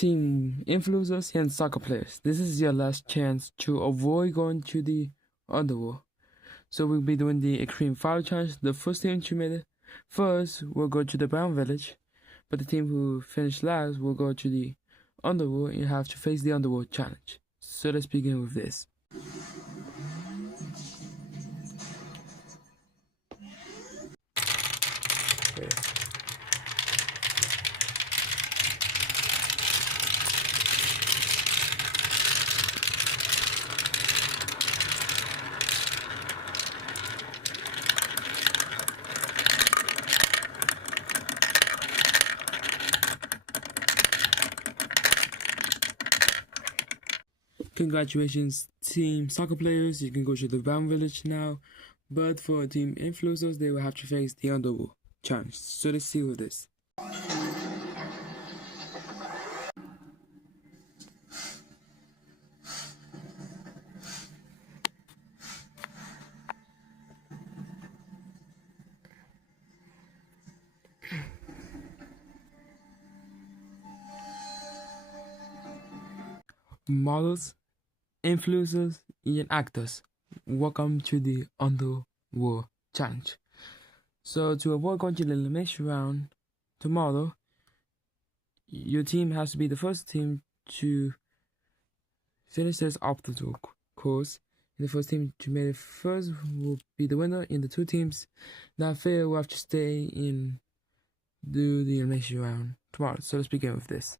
team influencers and soccer players, this is your last chance to avoid going to the underworld. So we'll be doing the extreme fire challenge. The first team to make it first will go to the brown village, but the team who finished last will go to the underworld and have to face the underworld challenge. So let's begin with this. Okay. Congratulations, team soccer players. You can go to the brown village now. But for team influencers, they will have to face the underworld challenge. So let's see with this. Models, influencers, and actors, welcome to the Underworld Challenge. So to avoid going to the elimination round tomorrow, your team has to be the first team to finish this obstacle course. And the first team to make it first will be the winner, and the two teams that fail will have to stay and do the elimination round tomorrow. So let's begin with this.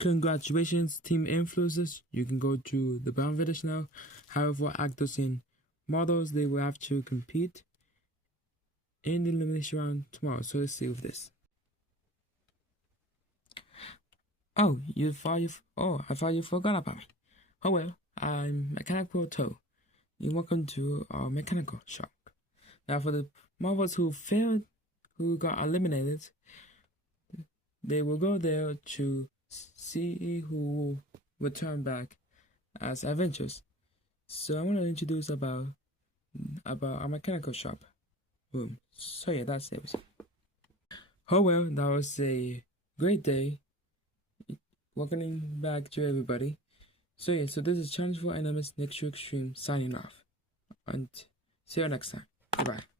Congratulations, team influencers. You can go to the brown village now. However, actors and models, they will have to compete in the elimination round tomorrow. So let's see with this. Oh, I thought you forgot about me. Oh well, I'm Mechanical Toe. And welcome to our mechanical shop. Now for the models who failed, who got eliminated, they will go there to see who will return back as adventures. So I want to introduce about our mechanical shop room. So yeah, that's it. Oh well, that was a great day. Welcoming back to everybody. So yeah, so this is Challenge for Animus Next Extreme signing off. And see you next time. Goodbye.